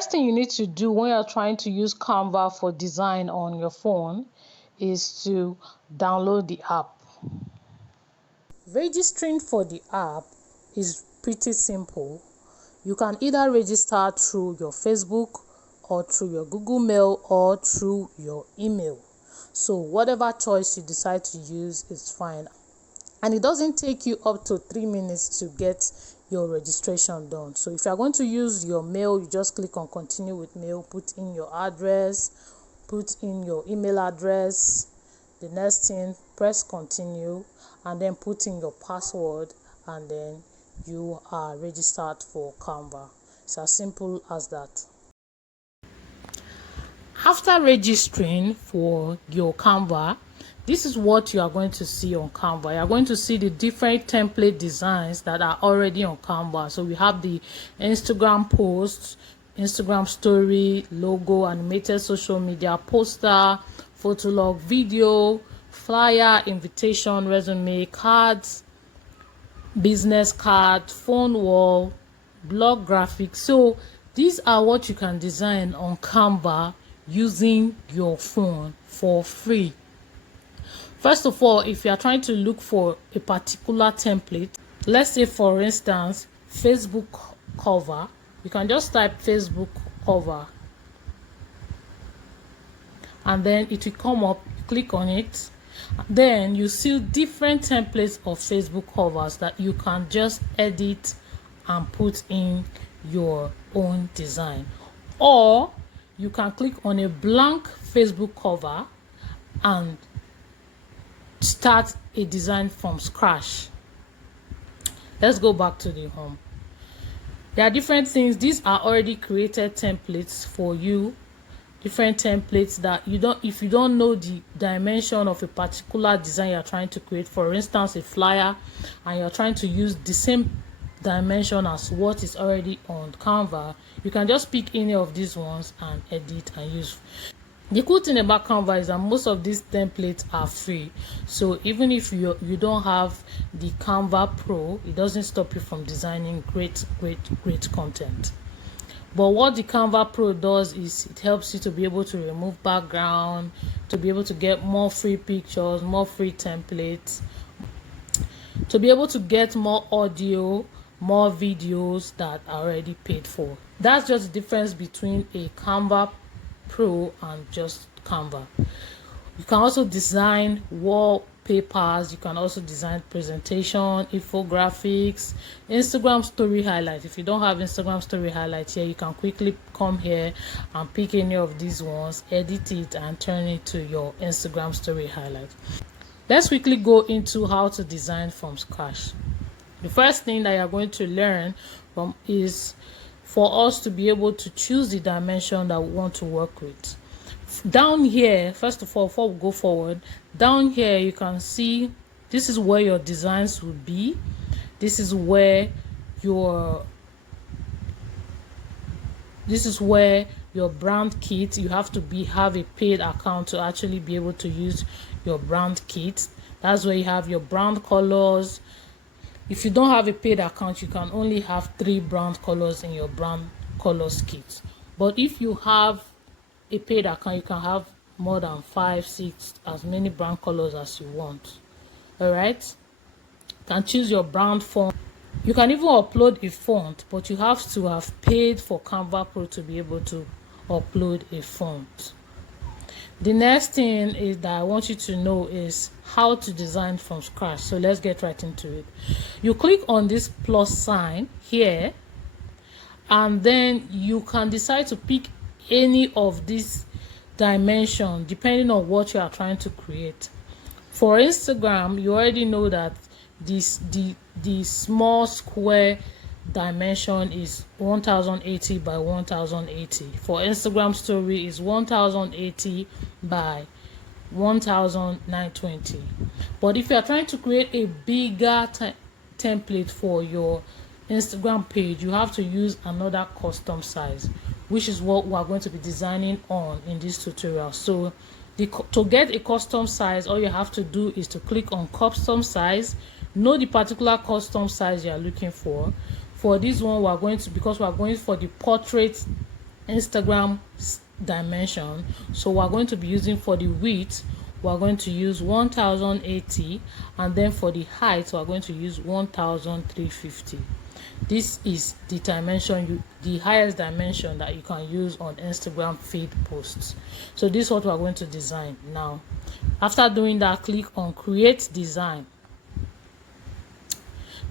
first thing you need to do when you're trying to use Canva for design on your phone is to download the app. Registering for the app is pretty simple. You can either register through your Facebook or through your Google Mail or through your email. So whatever choice you decide to use is fine. And it doesn't take you up to 3 minutes to get your registration done. So if you're going to use your mail, you just click on continue with mail, put in your address, put in your email address. The next thing, press continue, and then put in your password, and then you are registered for Canva. It's as simple as that. After registering for your Canva, this is what you are going to see on Canva. You are going to see the different template designs that are already on Canva. So we have the Instagram posts, Instagram story, logo, animated social media, poster, photo log, video, flyer, invitation, resume, cards, business card, phone wall, blog graphics. So these are what you can design on Canva using your phone for free. First of all, if you are trying to look for a particular template, let's say for instance Facebook cover, you can just type Facebook cover and then it will come up. Click on it, then you see different templates of Facebook covers that you can just edit and put in your own design. Or you can click on a blank Facebook cover and start a design from scratch. Let's go back to the home. There are different things. These are already created templates for you, different templates that you don't, if you don't know the dimension of a particular design you're trying to create, for instance a flyer, and you're trying to use the same dimension as what is already on Canva, you can just pick any of these ones and edit and use. The cool thing about Canva is that most of these templates are free. So even if you don't have the Canva Pro, it doesn't stop you from designing great content. But what the Canva Pro does is it helps you to be able to remove background, to be able to get more free pictures, more free templates, to be able to get more audio, more videos that are already paid for. That's just the difference between a Canva Pro and just Canva. You can also design wallpapers, you can also design presentation, infographics, Instagram story highlights. If you don't have Instagram story highlights here, you can quickly come here and pick any of these ones, edit it and turn it to your Instagram story highlight. Let's quickly go into how to design from scratch. The first thing that you're going to learn from is for us to be able to choose the dimension that we want to work with. Down here, first of all, before we go forward, down here you can see this is where your designs will be. This is where your brand kit, you have to have a paid account to actually be able to use your brand kit. That's where you have your brand colors. If you don't have a paid account, you can only have 3 brand colors in your brand colors kit. But if you have a paid account, you can have more than 5, 6, as many brand colors as you want. All right, you can choose your brand font. You can even upload a font, but you have to have paid for Canva Pro to be able to upload a font. The next thing is that I want you to know is how to design from scratch. So let's get right into it. You click on this plus sign here, and then you can decide to pick any of these dimensions depending on what you are trying to create. For Instagram, you already know that the small square dimension is 1080 by 1080. For Instagram story is 1080 by 1920. But if you are trying to create a bigger template for your Instagram page, you have to use another custom size, which is what we are going to be designing on in this tutorial. So to get a custom size, all you have to do is to click on custom size, know the particular custom size you are looking for. For this one, we are going to, because we are going for the portrait Instagram dimension. So we're going to be using, for the width we're going to use 1080, and then for the height we're going to use 1350. This is the dimension, the highest dimension that you can use on Instagram feed posts. So this is what we're going to design now. After doing that, click on create design.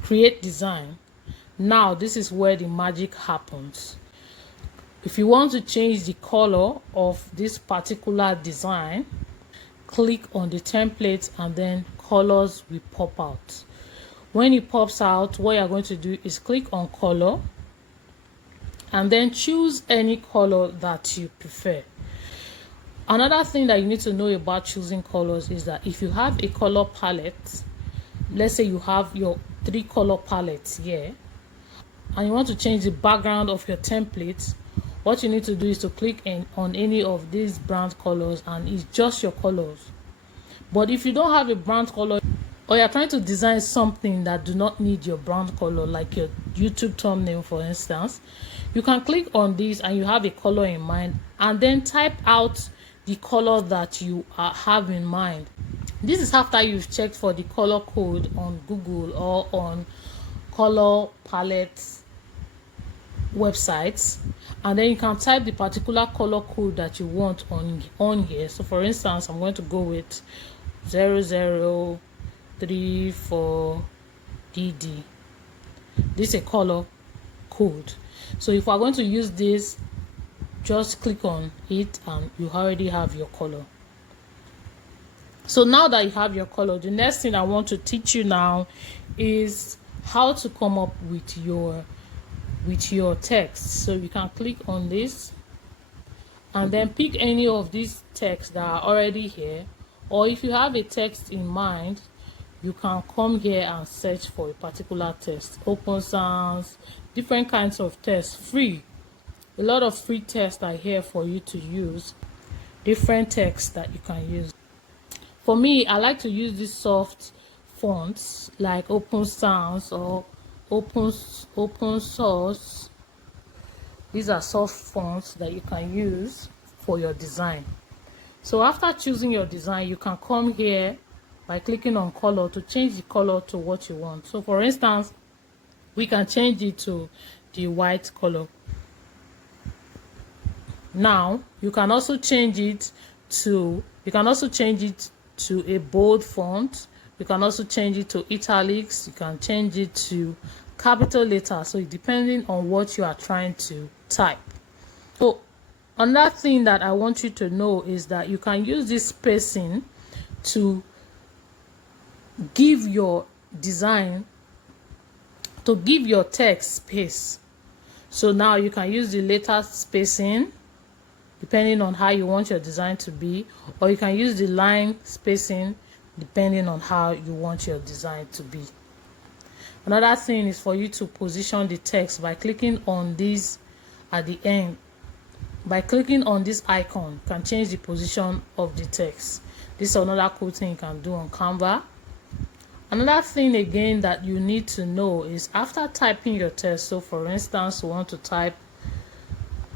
Create design. Now this is where the magic happens. If you want to change the color of this particular design, click on the template and then colors will pop out. When it pops out, what you're going to do is click on color and then choose any color that you prefer. Another thing that you need to know about choosing colors is that if you have a color palette, let's say you have your 3 color palettes here, and you want to change the background of your template, what you need to do is to click on any of these brand colors, and it's just your colors. But if you don't have a brand color, or you're trying to design something that do not need your brand color, like your YouTube thumbnail for instance, you can click on this and you have a color in mind, and then type out the color that you have in mind. This is after you've checked for the color code on Google or on color palettes websites, and then you can type the particular color code that you want on here. So for instance, I'm going to go with 0034DD. This is a color code. So if we're going to use this, just click on it and you already have your color. So now that you have your color, the next thing I want to teach you now is how to come up with your text. So you can click on this and then pick any of these texts that are already here, or if you have a text in mind, you can come here and search for a particular text. Open source, different kinds of text, free. A lot of free tests are here for you to use, different texts that you can use. For me, I like to use these soft fonts like Open Sans or open source. These are soft fonts that you can use for your design. So after choosing your design, you can come here by clicking on color to change the color to what you want. So for instance, we can change it to the white color. Now you can also change it to a bold font. You can also change it to italics. You can change it to capital letters. So depending on what you are trying to type. So another thing that I want you to know is that you can use this spacing to give your design, to give your text space. So now you can use the letter spacing depending on how you want your design to be, or you can use the line spacing depending on how you want your design to be. Another thing is for you to position the text by clicking on this at the end. By clicking on this icon, you can change the position of the text. This is another cool thing you can do on Canva. Another thing again that you need to know is after typing your text, so for instance, you want to type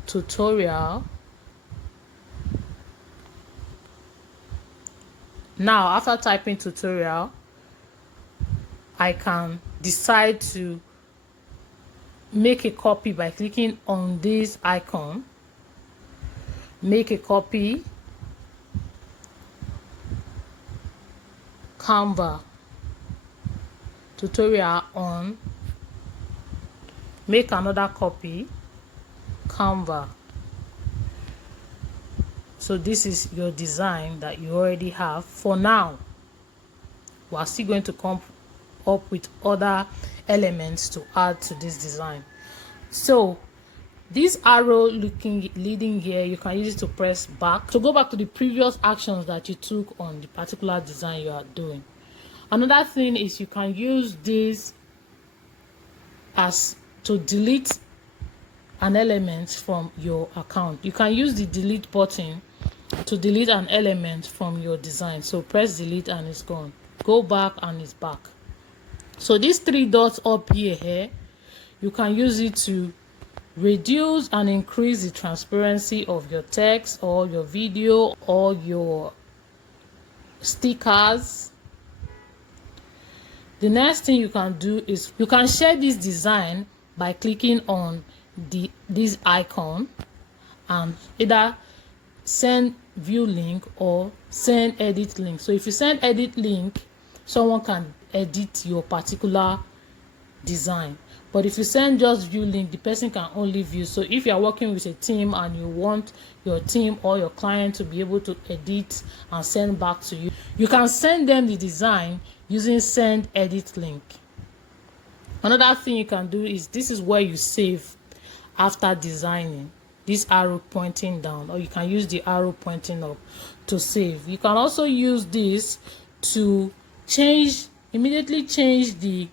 tutorial. Now after typing tutorial, I can decide to make a copy by clicking on this icon. Make a copy, Canva, tutorial on, make another copy, Canva. So this is your design that you already have. For now, we are still going to come up with other elements to add to this design. So this arrow leading here, you can use it to press back to go back to the previous actions that you took on the particular design you are doing. Another thing is you can use this as to delete an element from your account. You can use the delete button to delete an element from your design. So press delete and it's gone. Go back and it's back. So these 3 dots up here, you can use it to reduce and increase the transparency of your text or your video or your stickers. The next thing you can do is you can share this design by clicking on this icon and either send view link or send edit link. So if you send edit link, someone can edit your particular design. But if you send just view link, the person can only view. So if you are working with a team and you want your team or your client to be able to edit and send back to you, you can send them the design using send edit link. Another thing you can do is this is where you save after designing. This arrow pointing down, or you can use the arrow pointing up to save. You can also use this to immediately change the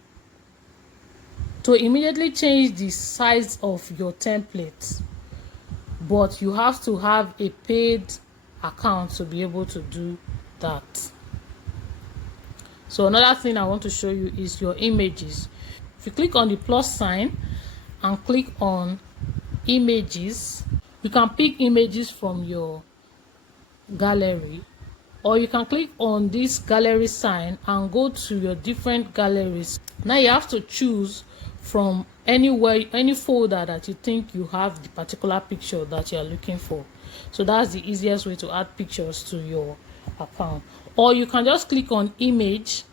size of your template, but you have to have a paid account to be able to do that. So another thing I want to show you is your images. If you click on the plus sign and click on images, you can pick images from your gallery, or you can click on this gallery sign and go to your different galleries. Now you have to choose from any folder that you think you have the particular picture that you are looking for. So that's the easiest way to add pictures to your account. Or you can just click on image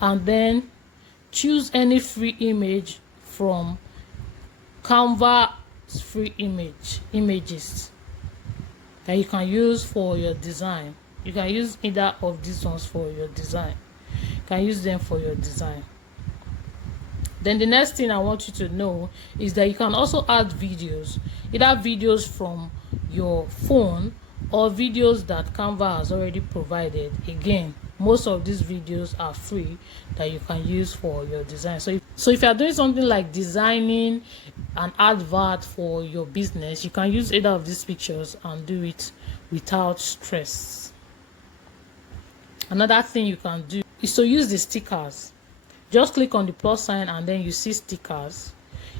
and then choose any free image from Canva free images that you can use for your design. You can use either of these ones for your design. You can use them for your design. Then the next thing I want you to know is that you can also add videos, either videos from your phone or videos that Canva has already provided. Again, most of these videos are free that you can use for your design. So if you are doing something like designing an advert for your business, you can use either of these pictures and do it without stress. Another thing you can do is to use the stickers. Just click on the plus sign and then you see stickers.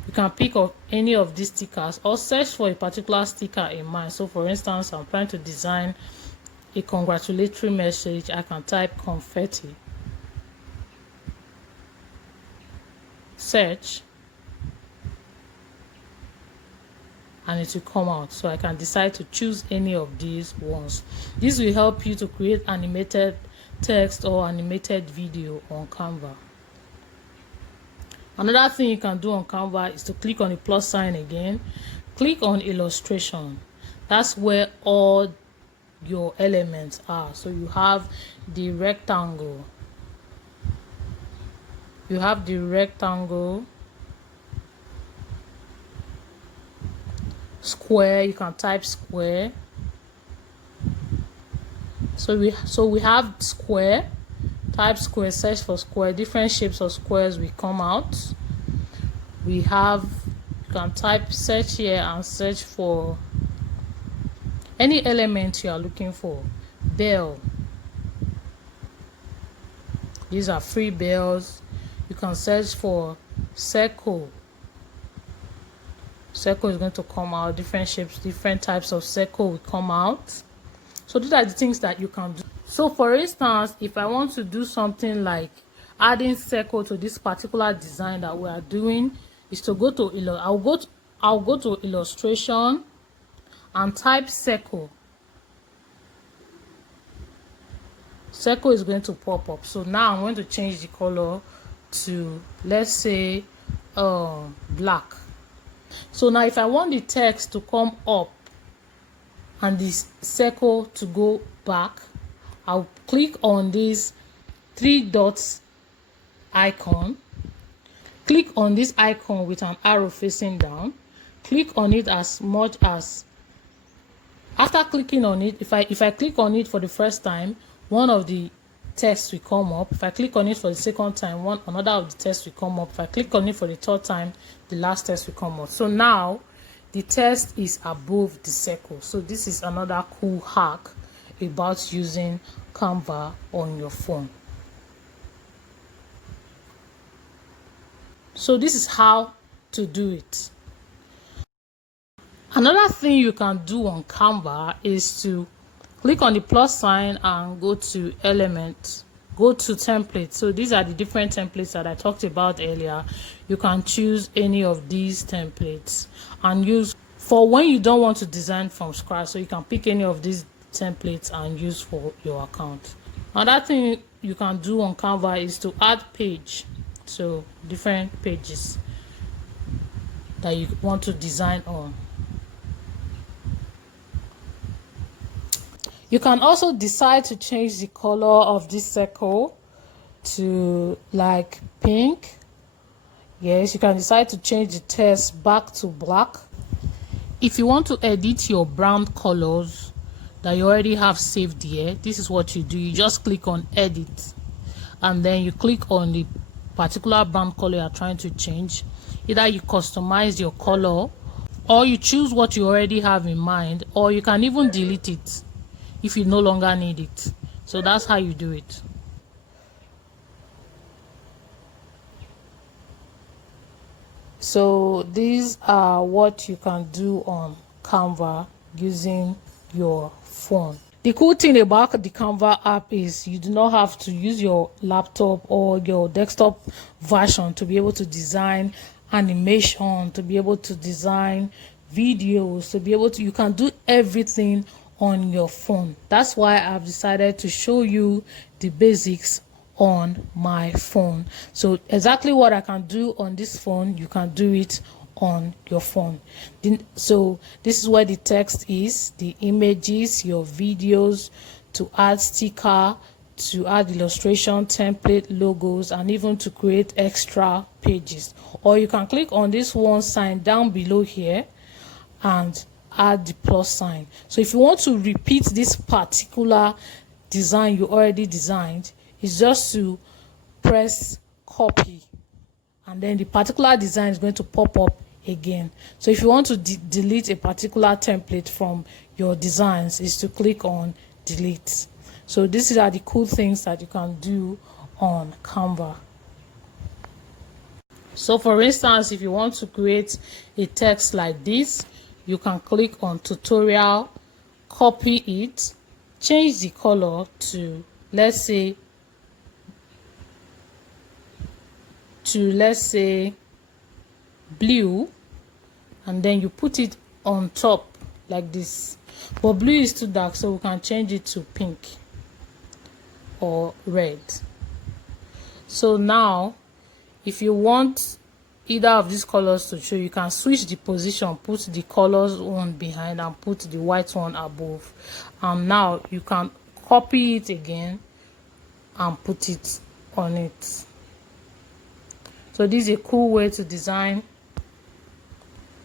You can pick up any of these stickers or search for a particular sticker in mind. So for instance, I'm trying to design a congratulatory message. I can type confetti, search, and it will come out. So I can decide to choose any of these ones. This will help you to create animated text or animated video on Canva. Another thing you can do on Canva is to click on the plus sign again, click on illustration. That's where all your elements are. So you have the rectangle, square. You can type square. So we have square. Type square, search for square. Different shapes of squares will come out. You can type search here and search for any element you are looking for. Bell. These are free bells. You can search for circle. Circle is going to come out. Different shapes, different types of circle will come out. So these are the things that you can do. So for instance, if I want to do something like adding circle to this particular design that we are doing, is to go to I'll go to illustration and type circle. Circle is going to pop up. So now I'm going to change the color to, let's say, black. So now if I want the text to come up and this circle to go back, I'll click on this 3 dots icon. Click on this icon with an arrow facing down. Click on it as much as, after clicking on it, if I click on it for the first time, one of the text will come up. If I click on it for the second time, another of the text will come up. If I click on it for the third time, the last text will come up. So now the text is above the circle. So this is another cool hack about using Canva on your phone. So this is how to do it. Another thing you can do on Canva is to click on the plus sign and go to elements, go to templates. So these are the different templates that I talked about earlier. You can choose any of these templates and use for when you don't want to design from scratch. So you can pick any of these templates and use for your account. Another thing you can do on Canva is to add page, so different pages that you want to design on. You can also decide to change the color of this circle to like pink. Yes, you can decide to change the text back to black. If you want to edit your brown colors that you already have saved here, this is what you do. You just click on edit and then you click on the particular brown color you're trying to change. Either you customize your color or you choose what you already have in mind, or you can even delete it if you no longer need it. So that's how you do it. So these are what you can do on Canva using your phone. The cool thing about the Canva app is you do not have to use your laptop or your desktop version to be able to design animation, to be able to design videos, to be able to, you can do everything on your phone. That's why I've decided to show you the basics on my phone. So exactly what I can do on this phone, you can do it on your phone. So this is where the text is, the images, your videos, to add sticker, to add illustration, template, logos, and even to create extra pages. Or you can click on this one sign down below here and add the plus sign. So if you want to repeat this particular design you already designed, it's just to press copy and then the particular design is going to pop up again. So if you want to delete a particular template from your designs, is to click on delete. So these are the cool things that you can do on Canva. So for instance, if you want to create a text like this, you can click on tutorial, copy it, change the color to let's say blue, and then you put it on top like this. But blue is too dark, so we can change it to pink or red. So now if you want either of these colors to show, you can switch the position, put the colors one behind and put the white one above, and now you can copy it again and put it on it. So this is a cool way to design.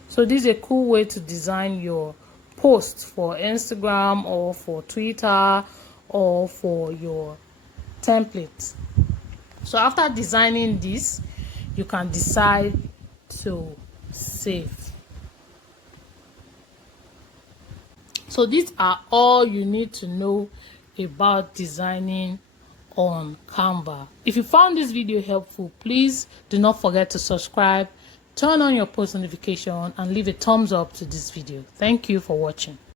So this is a cool way to design your post for Instagram or for Twitter or for your template. So after designing this, you can decide to save. So these are all you need to know about designing on Canva. If you found this video helpful, please do not forget to subscribe, turn on your post notification, and leave a thumbs up to this video. Thank you for watching.